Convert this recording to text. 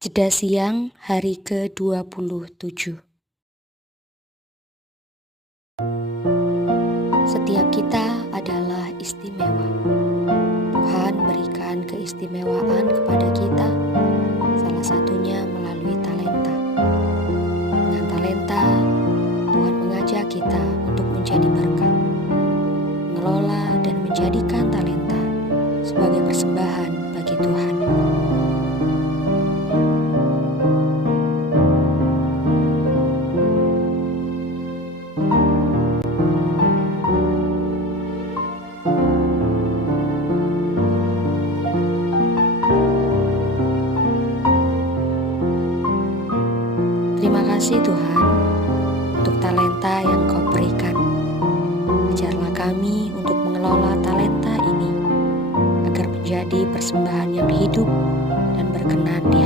Jeda siang hari ke-27. Setiap kita adalah istimewa. Tuhan berikan keistimewaan kepada kita, salah satunya melalui talenta. Dengan talenta, Tuhan mengajak kita untuk menjadi berkat, mengelola dan menjadikan talenta sebagai persembahan bagi Tuhan. Terima kasih Tuhan untuk talenta yang Kau berikan. Ajarlah kami untuk mengelola talenta ini agar menjadi persembahan yang hidup dan berkenan di